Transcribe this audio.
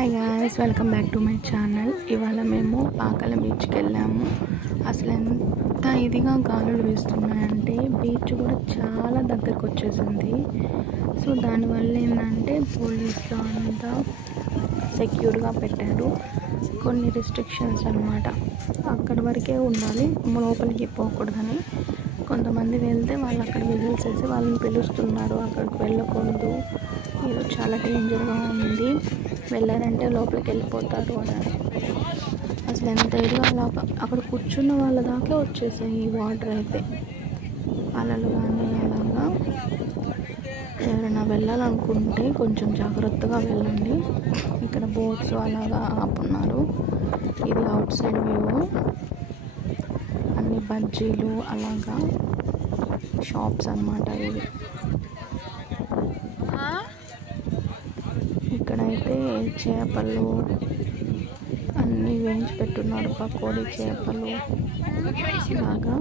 Hi guys, welcome back to my channel. ఇవాళ మేము పాకాల బీచ్కి వెళ్ళాము. అసలు ఎంత ఇదిగా గాలులు వేస్తున్నాయంటే బీచ్ కూడా చాలా దగ్గరకు వచ్చేసింది. సో దానివల్ల ఏంటంటే పోలీసులు అంతా సెక్యూర్గా పెట్టారు. కొన్ని రిస్ట్రిక్షన్స్ అన్నమాట, అక్కడి వరకే ఉండాలి, లోపలికి పోకూడదని. కొంతమంది వెళ్తే వాళ్ళు అక్కడ విజిల్స్ వేసి వాళ్ళని పిలుస్తున్నారు, అక్కడికి వెళ్ళకూడదు, ఇది చాలా డేంజర్గా ఉంది, వెళ్ళారంటే లోపలికి వెళ్ళిపోతారు అని. అసలు ఎంత ఇదిగా అలా అక్కడ కూర్చున్న వాళ్ళ దాకా వచ్చేసాయి ఈ వాటర్ అయితే, అలలు కానీ అలాగా. ఎవరైనా వెళ్ళాలనుకుంటే కొంచెం జాగ్రత్తగా వెళ్ళండి. ఇక్కడ బోట్స్ అలాగా ఆపున్నారు. ఇది అవుట్ సైడ్ వ్యూ, అన్ని బజ్జీలు అలాగా షాప్స్ అన్నమాట ఇవి. ఇక్కడైతే చేపలు అన్నీ వేయించి పెట్టున్నారు, పకోడీ చేపలు ఇలాగా.